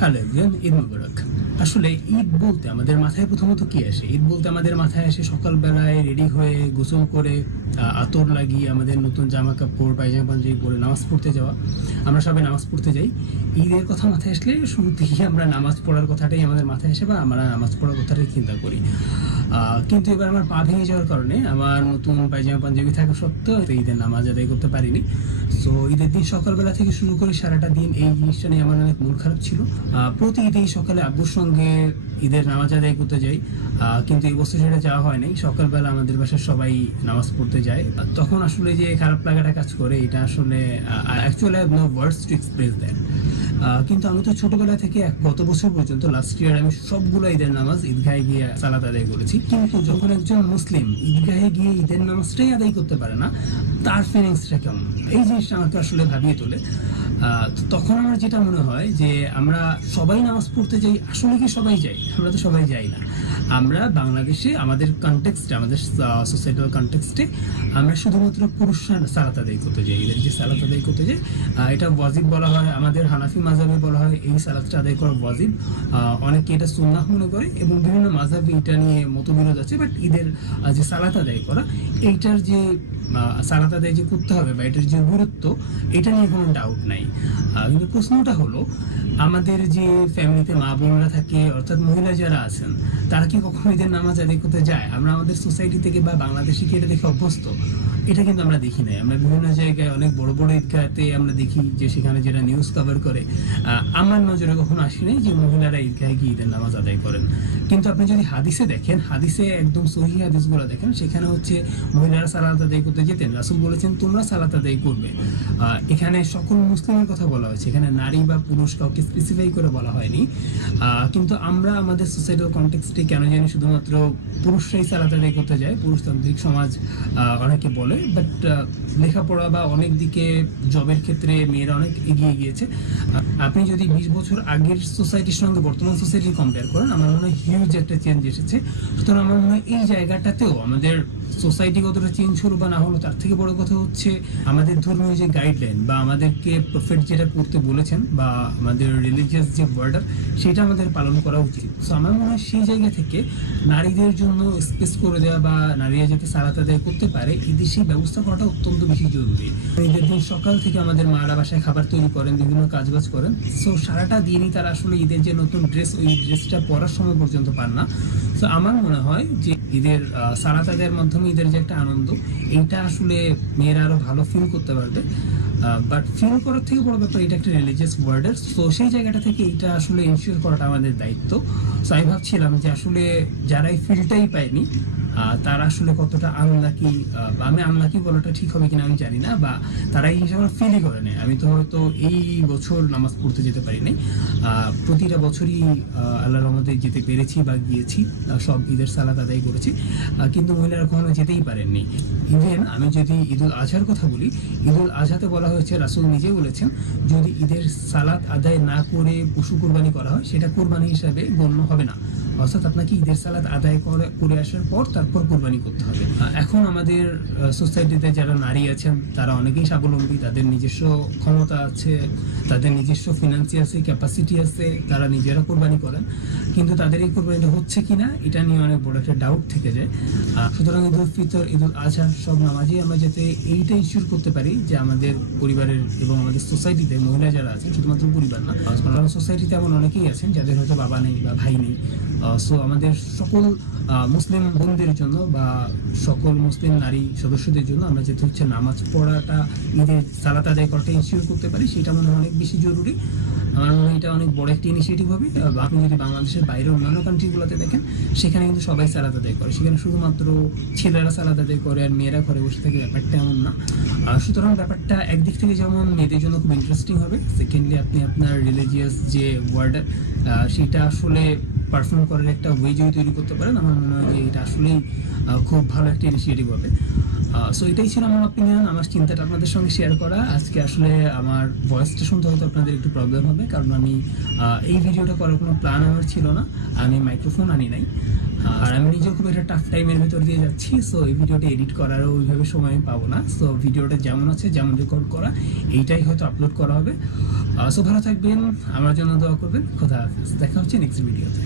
Hello everyone, Eid মুবারক। আসলে ঈদ বলতে আমাদের মাথায় প্রথমত কি আসে? ঈদ বলতে আমাদের মাথায় আসে সকালবেলায় রেডি হয়ে গোসল করে আতর লাগিয়ে আমাদের নতুন জামা কাপড় পায়জামা পাঞ্জাবি পরে নামাজ পড়তে যাওয়া। আমরা সবাই নামাজ পড়তে যাই। ঈদের কথা মাথায় আসলে শুরুতেই আমরা নামাজ পড়ার কথাটাই আমাদের মাথায় আসে বা আমরা নামাজ পড়ার কথাটাই চিন্তা করি। কিন্তু এবার আমার পা ভেঙে যাওয়ার কারণে আমার নতুন পায়জামা পাঞ্জাবি থাকা সত্ত্বেও ঈদের নামাজ আদায় করতে পারিনি। সো ঈদের দিন সকালবেলা থেকে শুরু করে সারাটা দিন এই জিনিসটা নিয়ে আমার অনেক মন খারাপ ছিল। প্রতি ঈদেই সকালে আব্বুর সঙ্গে ঈদের নামাজ আদায় করতে যাই, কিন্তু এই বছর সেটা যাওয়া হয় নাই। সকালবেলা আমাদের বাসায় সবাই নামাজ পড়তে যায়, তখন আসলে যে খারাপ লাগাটা কাজ করে, এটা আসলে actually I have no words to express that. কিন্তু আমি তো ছোটবেলা থেকে গত বছর পর্যন্ত লাস্ট ইয়ার আমি সবগুলো ঈদের নামাজ ঈদগাহে গিয়ে সালাত আদায় করেছি। কিন্তু যখন একজন মুসলিম ঈদগাহে গিয়ে ঈদের নামাজটাই আদায় করতে পারে না, তার ফিলিংসটা কেমন, এই জিনিসটা আমাকে আসলে ভাবিয়ে তোলে। তখন আমার যেটা মনে হয় যে আমরা সবাই নামাজ পড়তে যাই, আসলে কি সবাই যাই? আমরা তো সবাই যাই না। আমরা বাংলাদেশে আমাদের কনটেক্সটে, আমাদের সোসাইটাল কনটেক্সটে আমরা শুধুমাত্র পুরুষরা সালাত আদায় করতে যাই। ঈদের যে সালাত আদায় করতে যাই, এটা ওয়াজিব বলা হয়। আমাদের হানাফি মাযহাবে বলা হয় এই সালাতটা আদায় করা ওয়াজিব। অনেকে এটা সুন্নাহ মনে করে এবং বিভিন্ন মাযহাবে এটা নিয়ে মতবিরোধ আছে। বাট ঈদের যে সালাত আদায় করা, এইটার যে সালাত আদায় যে করতে হবে বা এটার যে গুরুত্ব, এটা নিয়ে কোনো ডাউট নাই। কিন্তু প্রশ্নটা হলো, আমাদের যে ফ্যামিলিতে মা বোনরা থাকে, অর্থাৎ মহিলা যারা আছেন, তারা কি কখনো ঈদের নামাজ আদায় করতে যায়? আমরা আমাদের সোসাইটি থেকে বা বাংলাদেশে কি এটা দেখে অভ্যস্ত? এটা কিন্তু আমরা দেখি নাই। আমরা বিভিন্ন জায়গায় অনেক বড় বড় ঈদগাহতে আমরা দেখি যে সেখানে যেটা নিউজ কভার করে, আমার নজরে কখনো আসেনি যে মহিলারা ঈদগাহে গিয়ে ঈদের নামাজ আদায় করেন। কিন্তু আপনি যদি হাদিসে দেখেন, হাদিসে একদম সহিহ হাদিসগুলো দেখেন, সেখানে হচ্ছে মহিলারা সালাত আদায় করতে যেতেন। রাসূল বলেছেন তোমরা সালাত আদায় করবে। এখানে সকল মুসলিমের কথা বলা হয়েছে, এখানে নারী বা পুরুষ কাউকে স্পেসিফাই করে বলা হয়নি। কিন্তু আমরা আমাদের সোসাইটাল কনটেক্সটে কেন জানি শুধুমাত্র পুরুষরাই সালাত আদায় করতে যায়। পুরুষতান্ত্রিক সমাজ অনেকে বলে, বাট লেখাপড়া বা অনেক দিকে জবের ক্ষেত্রে মেয়েরা অনেক এগিয়ে গিয়েছে। আপনি যদি 20 বছর আগের সোসাইটির সঙ্গে বর্তমান সোসাইটি কম্পেয়ার করেন, আমার মনে হয় হিউজ একটা চেঞ্জ এসেছে। সুতরাং আমার মনে হয় এই জায়গাটাতেও আমাদের সোসাইটি কতটা চেঞ্জ হলো বা না হলো, তার থেকে বড় কথা হচ্ছে আমাদের ধর্মীয় যে গাইডলাইন বা আমাদেরকে প্রফেট যেটা করতে বলেছেন বা আমাদের রিলিজিয়াস যে বর্ডার, সেটা আমাদের পালন করা উচিত। সো আমার মনে হয় সেই জায়গা থেকে নারীদের জন্য স্পেস করে দেওয়া বা নারীরা যাতে সালাত আদায় করতে পারে, এই দেশে ব্যবস্থা করাটা অত্যন্ত বেশি জরুরি। ঈদের দিন সকাল থেকে আমাদের মারা বাসায় খাবার তৈরি করেন, বিভিন্ন কাজবাজ করেন। সো সারাটা দিনই তারা আসলে ঈদের যে নতুন ড্রেস, ওই ড্রেসটা পরার সময় পর্যন্ত পান না। তো আমার মনে হয় যে ঈদের সালাত আদায়ের মাধ্যমে ঈদের যে একটা আনন্দ, এইটা আসলে মেয়েরা আরো ভালো ফিল করতে পারবে। বাট ফিল করার থেকে বড় ব্যাপার, এটা একটা রিলিজিয়াস ওয়ার্ডার। তো সেই জায়গাটা থেকে এটা আসলে ইনশিওর করাটা আমাদের দায়িত্ব। সো আমি ভাবছিলাম যে আসলে যারা এই ফিলটাই পায়নি, তারা আসলে কতটা আনলাকি, বা আমি আনলাকি বলাটা ঠিক হবে কিনা আমি জানি না, বা তারা এই হিসাবে ফিলই করে নেয়। আমি তো হয়তো এই বছর নামাজ পড়তে যেতে পারিনি, প্রতিটা বছরই আল্লাহর রহমতে যেতে পেরেছি বা গিয়েছি, সব ঈদের সালাত আদায় করেছি। কিন্তু মহিলারা কখনো যেতেই পারেননি। ইভেন আমি যদি ঈদুল আজহার কথা বলি, ঈদুল আজহাতে বলা হয়েছে, রাসূল নিজে বলেছেন, যদি ঈদের সালাত আদায় না করে পশু কোরবানি করা হয়, সেটা কোরবানি হিসাবে গণ্য হবে না। অর্থাৎ আপনাকে ঈদের সালাত আদায় করে আসার পর তারপর কোরবানি করতে হবে। এখন আমাদের সোসাইটিতে যারা নারী আছেন, তারা অনেকেই স্বাবলম্বী, তাদের নিজস্ব ক্ষমতা আছে, তাদের নিজস্ব ফিনান্সিয়াল ক্যাপাসিটি আছে, তারা নিজেরা কোরবানি করেন। কিন্তু তাদের এই কোরবানিটা হচ্ছে কিনা, এটা নিয়ে অনেক বড় একটা ডাউট থেকে যায়। সুতরাং ঈদুল ফিতর, ঈদুল আজহা সব নামাজই আমরা যাতে এইটা ইনশিওর করতে পারি যে আমাদের পরিবারের এবং আমাদের সোসাইটিতে মহিলা যারা আছেন, শুধুমাত্র পরিবার না, কারণ সোসাইটিতে এমন অনেকেই আছেন যাদের হয়তো বাবা নেই বা ভাই নেই। সো আমাদের সকল মুসলিম বোনদের জন্য বা সকল মুসলিম নারী সদস্যদের জন্য আমরা যেটা হচ্ছে নামাজ পড়াটা, ঈদের সালাত আদায় করাটা ইনশিওর করতে পারি, সেটা মনে হয় অনেক বেশি জরুরি। আমার মনে হয় এটা অনেক বড় একটা ইনিশিয়েটিভ হবে। আপনি যদি বাংলাদেশের বাইরে অন্যান্য কান্ট্রিগুলোতে দেখেন, সেখানে কিন্তু সবাই সালাত আদায় করে, সেখানে শুধুমাত্র ছেলেরা সালাত আদায় করে আর মেয়েরা ঘরে বসে থাকে, ব্যাপারটা এমন না। সুতরাং ব্যাপারটা একদিক থেকে যেমন মেয়েদের জন্য খুব ইন্টারেস্টিং হবে, সেকেন্ডলি আপনি আপনার রিলিজিয়াস যে ওয়ার্ডার, সেটা আসলে পারফর্ম করার একটা ওয়ে যদি তৈরি করতে পারেন, আমার মনে হয় যে এটা আসলেই খুব ভালো একটা ইনিশিয়েটিভ হবে। সো এটাই ছিল আমার অপিনিয়ন, আমার চিন্তাটা আপনাদের সঙ্গে শেয়ার করা। আজকে আসলে আমার ভয়েসটা শুনতে হয়তো আপনাদের একটু প্রবলেম হবে, কারণ আমি এই ভিডিওটা করার কোনো প্ল্যান আমার ছিল না, আমি মাইক্রোফোন আনি নাই, আর আমি নিজেও খুব একটা টাফ টাইমের ভিতর দিয়ে যাচ্ছি। সো এই ভিডিওটা এডিট করারও ওইভাবে সময় আমি পাবো না। সো ভিডিওটা যেমন আছে, যেমন রেকর্ড করা, এইটাই হয়তো আপলোড করা হবে। সো ভালো থাকবেন, আমার জন্য দোয়া করবেন। খোদা হাফিজ, দেখা হচ্ছে নেক্সট ভিডিওতে।